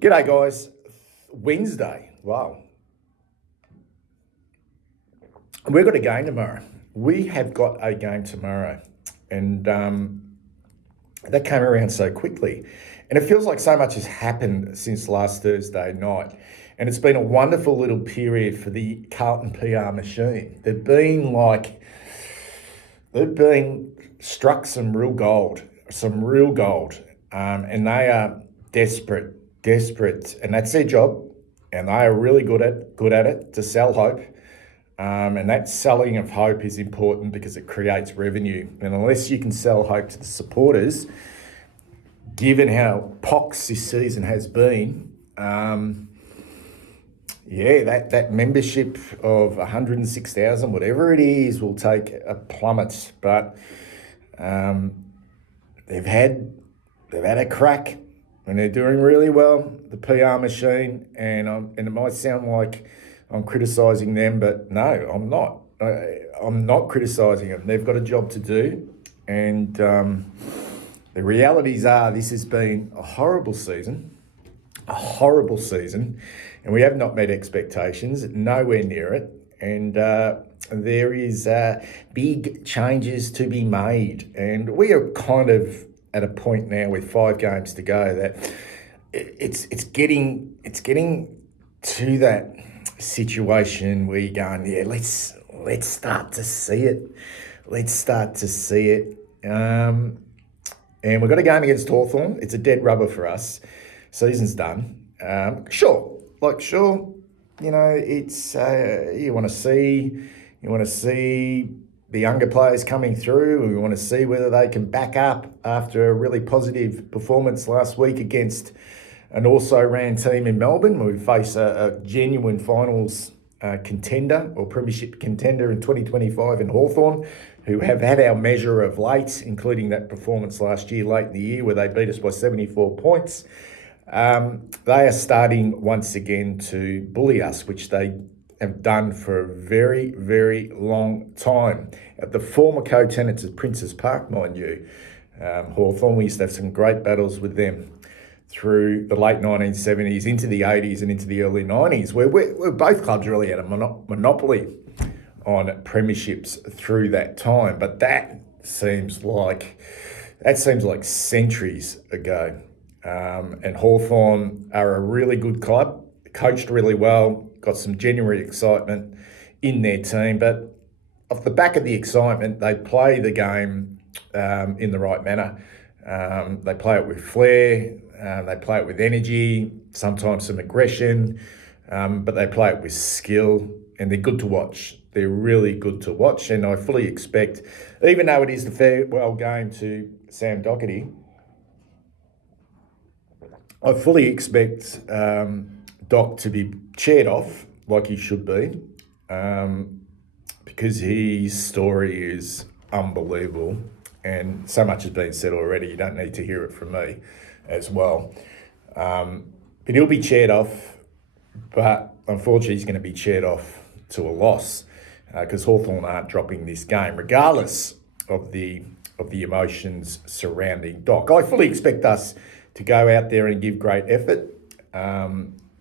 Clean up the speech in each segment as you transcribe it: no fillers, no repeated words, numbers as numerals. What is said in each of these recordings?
G'day, guys. Wednesday. Wow. We've got a game tomorrow. We have got a game tomorrow. And that came around so quickly. And it feels like so much has happened since last Thursday night. And it's been a wonderful little period for the Carlton PR machine. They've been struck some real gold. And they are desperate, and that's their job. And they are really good at it, to sell hope. And that selling of hope is important because it creates revenue. And unless you can sell hope to the supporters, given how pox this season has been, that membership of 106,000, whatever it is, will take a plummet. But they've had a crack, and they're doing really well, the PR machine. And it might sound like I'm criticising them, but no, I'm not. I'm not criticising them. They've got a job to do. And the realities are this has been a horrible season, and we have not met expectations, nowhere near it. And there is big changes to be made. And we are kind of at a point now with 5 games to go that it's getting to that situation where you're going, let's start to see it. And we've got a game against Hawthorn. It's a dead rubber for us. Season's done. Sure, it's you want to see the younger players coming through. We want to see whether they can back up after a really positive performance last week against an also-ran team in Melbourne. We face a genuine finals contender or premiership contender in 2025 in Hawthorn, who have had our measure of late, including that performance last year, late in the year, where they beat us by 74 points. They are starting once again to bully us, which they have done for a very, very long time. At the former co-tenants of Princes Park, mind you, Hawthorn, we used to have some great battles with them through the late 1970s, into the 80s and into the early 90s, where both clubs really had a monopoly on premierships through that time. But that seems like centuries ago. And Hawthorn are a really good club, coached really well, got some genuine excitement in their team. But off the back of the excitement, they play the game in the right manner. They play it with flair, they play it with energy, sometimes some aggression, but they play it with skill, and they're good to watch. They're really good to watch, and I fully expect, even though it is the farewell game to Sam Docherty, I fully expect Doc to be cheered off like he should be, because his story is unbelievable, and so much has been said already. You don't need to hear it from me as well. But he'll be cheered off, but unfortunately he's going to be cheered off to a loss, because Hawthorn aren't dropping this game, regardless of the emotions surrounding Doc. I fully expect us to go out there and give great effort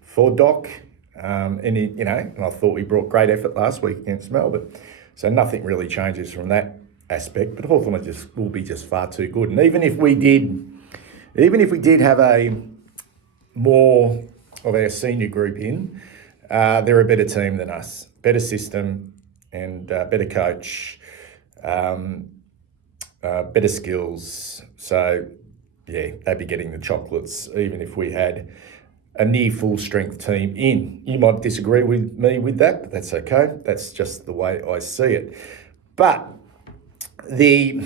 for Doc. And I thought we brought great effort last week against Melbourne. So nothing really changes from that aspect. But Hawthorn will be just far too good. And even if we did have a more of our senior group in, they're a better team than us, better system and better coach, better skills. So yeah, they'd be getting the chocolates even if we had a near full strength team in. You might disagree with me with that, but that's okay. That's just the way I see it. But the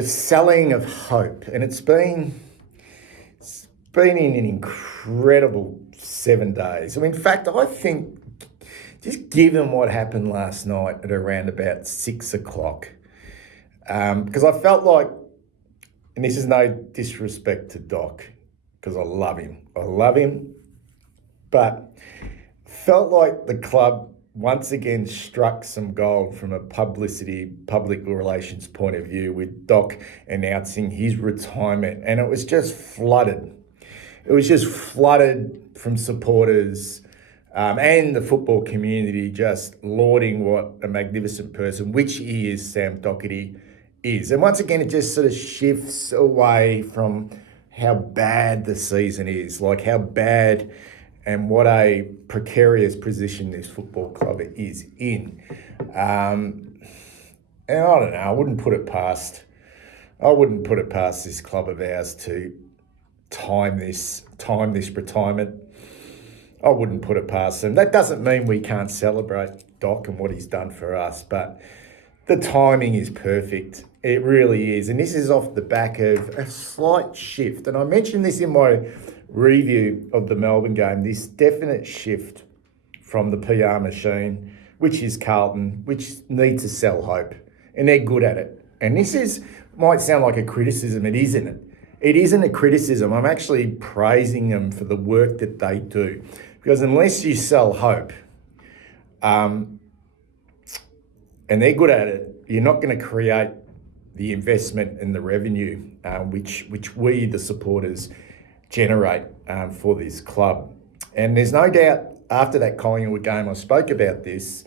selling of hope, and it's been in an incredible 7 days. In fact, I think just given what happened last night at around about 6 o'clock, because I felt like, and this is no disrespect to Doc, because I love him, but felt like the club once again struck some gold from a public relations point of view, with Doc announcing his retirement, and it was just flooded. it was just flooded from supporters and the football community just lauding what a magnificent person, which he is, Sam Doherty, is. And once again, it just sort of shifts away from how bad the season is, like how bad and what a precarious position this football club is in. And I don't know, I wouldn't put it past this club of ours to time this retirement. I wouldn't put it past them. That doesn't mean we can't celebrate Doc and what he's done for us, but the timing is perfect. It really is. And this is off the back of a slight shift. And I mentioned this in my review of the Melbourne game, this definite shift from the PR machine, which is Carlton, which need to sell hope. And they're good at it. And this might sound like a criticism. It isn't. It isn't a criticism. I'm actually praising them for the work that they do. Because unless you sell hope, and they're good at it, you're not going to create the investment and the revenue which we, the supporters, generate for this club. And there's no doubt after that Collingwood game, I spoke about this,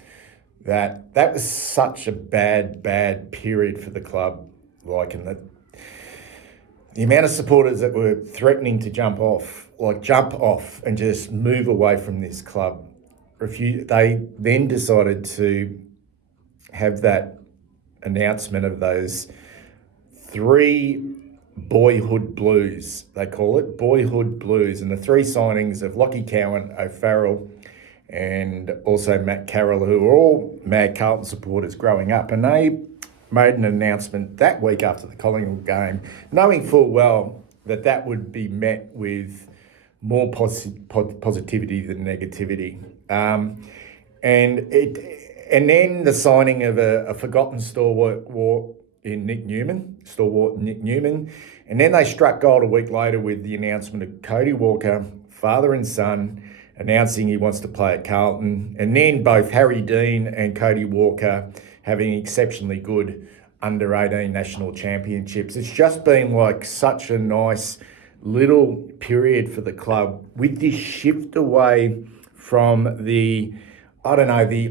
that was such a bad period for the club. Like, in the amount of supporters that were threatening to jump off and just move away from this club. They then decided to have that announcement of those 3 boyhood blues, they call it, boyhood blues, and the 3 signings of Lockie Cowan, O'Farrell, and also Matt Carroll, who were all mad Carlton supporters growing up. And they made an announcement that week after the Collingwood game, knowing full well that would be met with more positivity than negativity. And then the signing of a forgotten stalwart in Nick Newman, and then they struck gold a week later with the announcement of Cody Walker, father and son, announcing he wants to play at Carlton, and then both Harry Dean and Cody Walker having exceptionally good under-18 national championships. It's just been like such a nice little period for the club with this shift away from the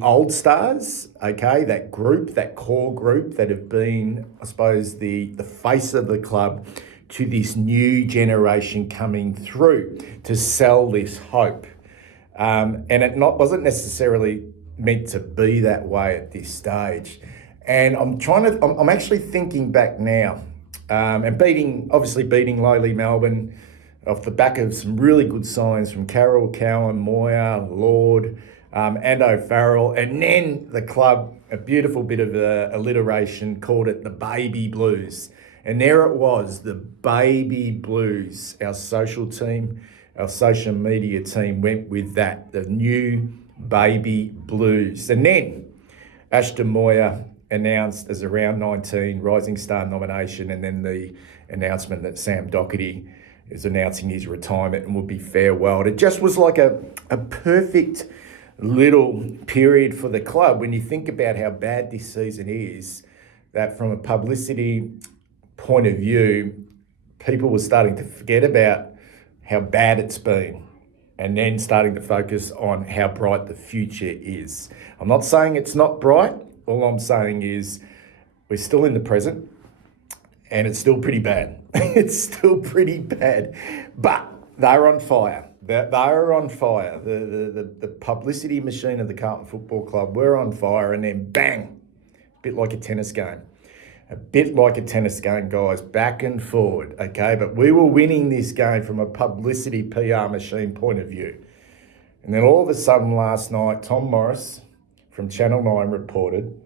old stars, okay, that core group that have been, I suppose, the face of the club, to this new generation coming through to sell this hope. And it wasn't necessarily meant to be that way at this stage. And I'm actually thinking back now, and beating lowly Melbourne off the back of some really good signs from Carroll, Cowan, Moyer, Lord, and O'Farrell. And then the club, a beautiful bit of alliteration, called it the Baby Blues. And there it was, the Baby Blues. Our social team, our social media team went with that, the new Baby Blues. And then Ashton Moyer announced as a round 19 Rising Star nomination, and then the announcement that Sam Doherty is announcing his retirement and will be farewelled. It just was like a perfect little period for the club when you think about how bad this season is, that from a publicity point of view, people were starting to forget about how bad it's been and then starting to focus on how bright the future is. I'm not saying it's not bright. All I'm saying is we're still in the present and it's still pretty bad. It's still pretty bad, but they're on fire. They are on fire. The publicity machine of the Carlton Football Club, we're on fire, and then bang, a bit like a tennis game. A bit like a tennis game, guys, back and forward, okay? But we were winning this game from a publicity PR machine point of view. And then all of a sudden last night, Tom Morris from Channel 9 reported,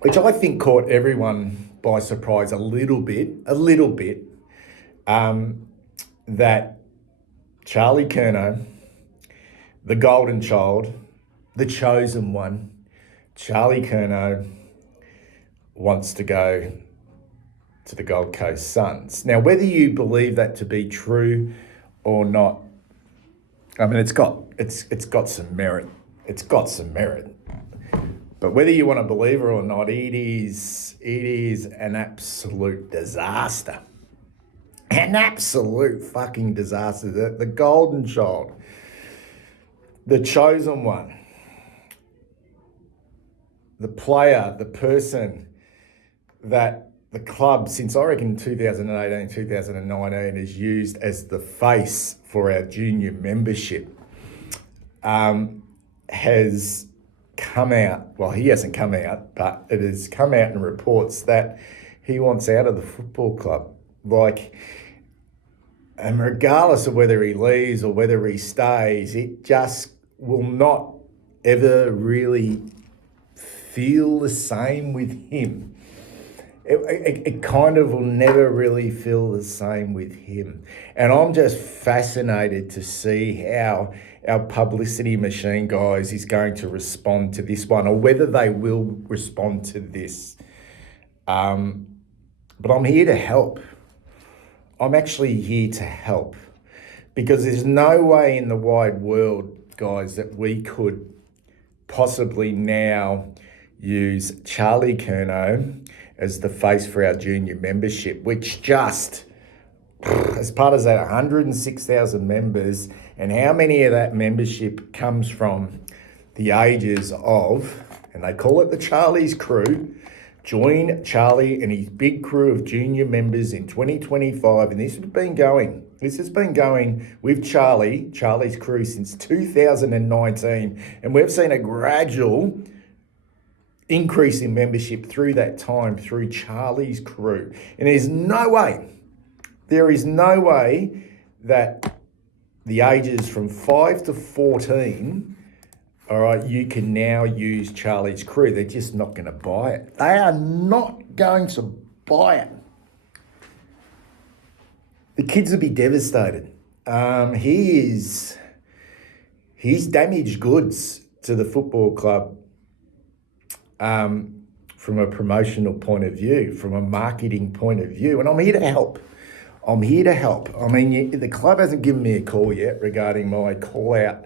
which I think caught everyone by surprise a little bit, that Charlie Curnow, the golden child, the chosen one, Charlie Curnow, wants to go to the Gold Coast Suns. Now, whether you believe that to be true or not, I mean, it's got some merit. It's got some merit. But whether you want to believe it or not, it is an absolute disaster. An absolute fucking disaster. The golden child, the chosen one, the player, the person that the club, since I reckon 2018, 2019, is used as the face for our junior membership, has come out, well, he hasn't come out, but it has come out in reports that he wants out of the football club. And regardless of whether he leaves or whether he stays, it just will not ever really feel the same with him. It kind of will never really feel the same with him. And I'm just fascinated to see how our publicity machine, guys, is going to respond to this one, or whether they will respond to this. But I'm here to help. I'm actually here to help, because there's no way in the wide world, guys, that we could possibly now use Charlie Curnow as the face for our junior membership, which just, as part of that 106,000 members, and how many of that membership comes from the ages of, and they call it the Charlie's crew. Join Charlie and his big crew of junior members in 2025, and this has been going with Charlie's crew since 2019, and we've seen a gradual increase in membership through that time through Charlie's crew. And there is no way that the ages from 5 to 14, all right, you can now use Charlie's crew. They're just not going to buy it. They are not going to buy it. The kids will be devastated. He's damaged goods to the football club. From a promotional point of view, from a marketing point of view, and I'm here to help. I mean, the club hasn't given me a call yet regarding my call out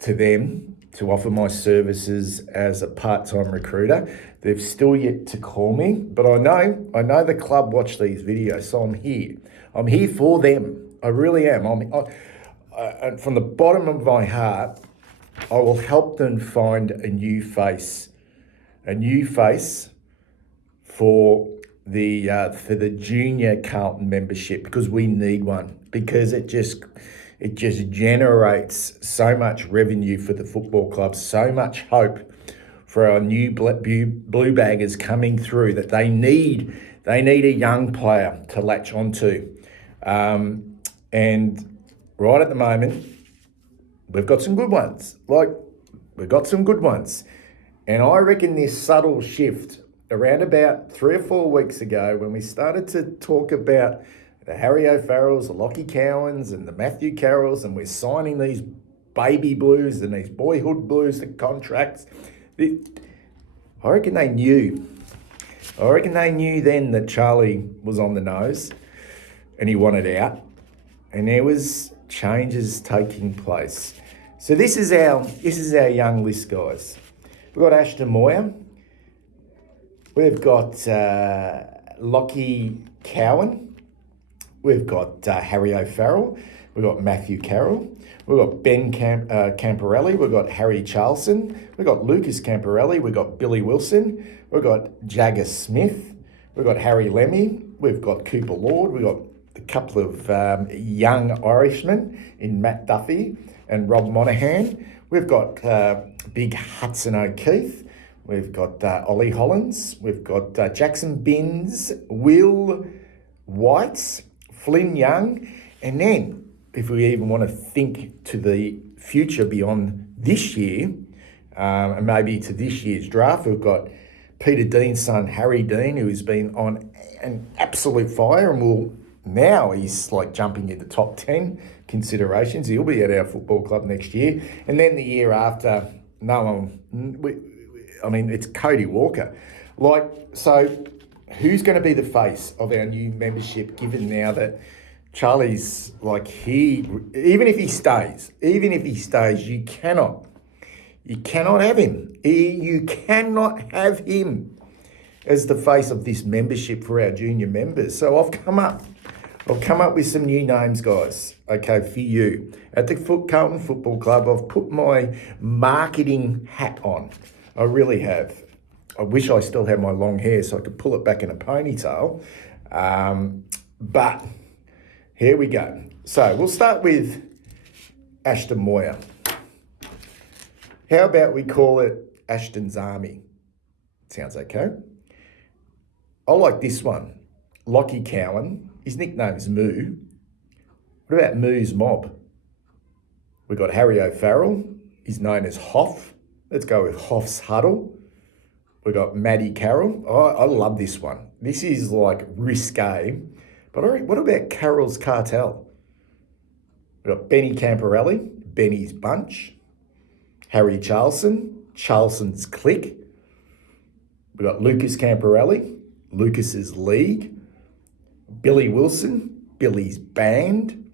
to them to offer my services as a part-time recruiter. They've still yet to call me, but I know the club watch these videos, so I'm here. I'm here for them. I really am. And from the bottom of my heart, I will help them find a new face for the junior Carlton membership, because we need one, because it just generates so much revenue for the football club, so much hope for our new blue baggers coming through, that they need a young player to latch onto. And right at the moment, we've got some good ones. And I reckon this subtle shift around about 3 or 4 weeks ago, when we started to talk about the Harry O'Farrells, the Lockie Cowans and the Matthew Carrolls, and we're signing these baby blues and these boyhood blues to contracts, I reckon they knew. Then that Charlie was on the nose and he wanted out, and there was changes taking place. So this is our young list, guys. We've got Ashton Moyer. We've got Lockie Cowan. We've got Harry O'Farrell. We've got Matthew Carroll. We've got Ben Camporelli. We've got Harry Charlson. We've got Lucas Camporelli. We've got Billy Wilson. We've got Jagger Smith. We've got Harry Lemmy. We've got Cooper Lord. We've got a couple of young Irishmen in Matt Duffy and Rob Monaghan. We've got big Hudson O'Keefe. We've got Ollie Hollins. We've got Jackson Binns, Will Whites, Flynn Young. And then, if we even want to think to the future beyond this year, and maybe to this year's draft, we've got Peter Dean's son, Harry Dean, who has been on an absolute fire, and now he's like jumping into top 10 considerations. He'll be at our football club next year. And then the year after, it's Cody Walker. So who's going to be the face of our new membership, given now that Charlie's even if he stays, you cannot have him. You cannot have him as the face of this membership for our junior members. So I've come up I've come up with some new names, guys, okay, for you. At the Carlton Football Club, I've put my marketing hat on. I really have. I wish I still had my long hair so I could pull it back in a ponytail. But here we go. So we'll start with Ashton Moyer. How about we call it Ashton's Army? Sounds okay. I like this one. Lockie Cowan. His nickname is Moo. What about Moo's Mob? We've got Harry O'Farrell. He's known as Hoff. Let's go with Hoff's Huddle. We've got Maddie Carroll. Oh, I love this one. This is like risque. But what about Carroll's Cartel? We've got Benny Camporelli, Benny's Bunch. Harry Charlson, Charlson's Clique. We've got Lucas Camporelli, Lucas's League. Billy Wilson, Billy's Band.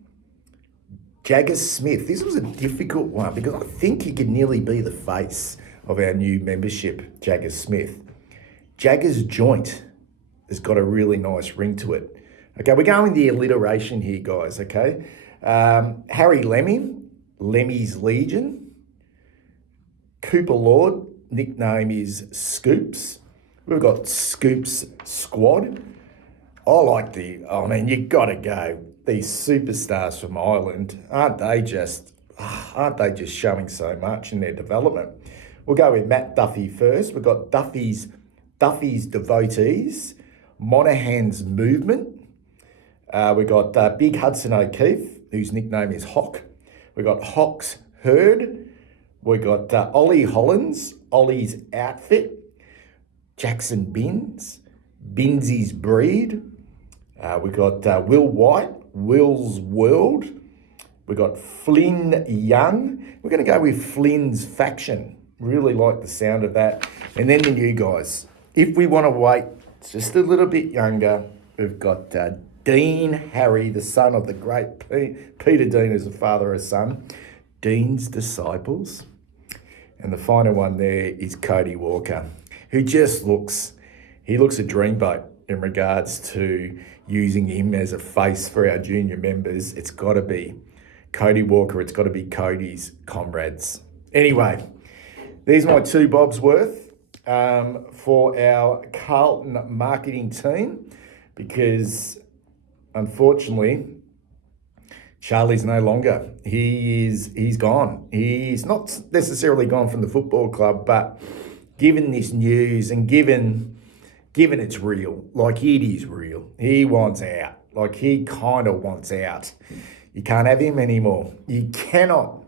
Jagger Smith. This was a difficult one because I think he could nearly be the face of our new membership, Jagger Smith. Jagger's Joint has got a really nice ring to it. Okay, we're going the alliteration here, guys, okay? Harry Lemmy, Lemmy's Legion. Cooper Lord, nickname is Scoops. We've got Scoops Squad. You got to go. These superstars from Ireland, aren't they just showing so much in their development? We'll go with Matt Duffy first. We've got Duffy's Devotees, Monaghan's Movement. We've got Big Hudson O'Keefe, whose nickname is Hock. We've got Hock's Herd. We've got Ollie Hollins, Ollie's Outfit. Jackson Binns, Binsy's Breed. We've got Will White, Will's World. We've got Flynn Young. We're going to go with Flynn's Faction. Really like the sound of that. And then the new guys. If we want to wait just a little bit younger, we've got Dean Harry, the son of the great Peter Dean, is the father of a son. Dean's Disciples. And the final one there is Cody Walker, who just looks a dreamboat in regards to using him as a face for our junior members. It's got to be Cody Walker. It's got to be Cody's comrades. Anyway, these are my 2 bobs worth for our Carlton marketing team because, unfortunately, Charlie's no longer. He's gone. He's not necessarily gone from the football club, but given this news and given it's real, like it is real, he wants out. Like he kind of wants out. You can't have him anymore. You cannot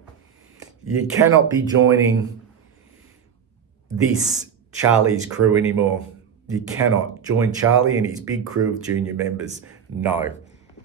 be joining this Charlie's crew anymore. You cannot join Charlie and his big crew of junior members. No.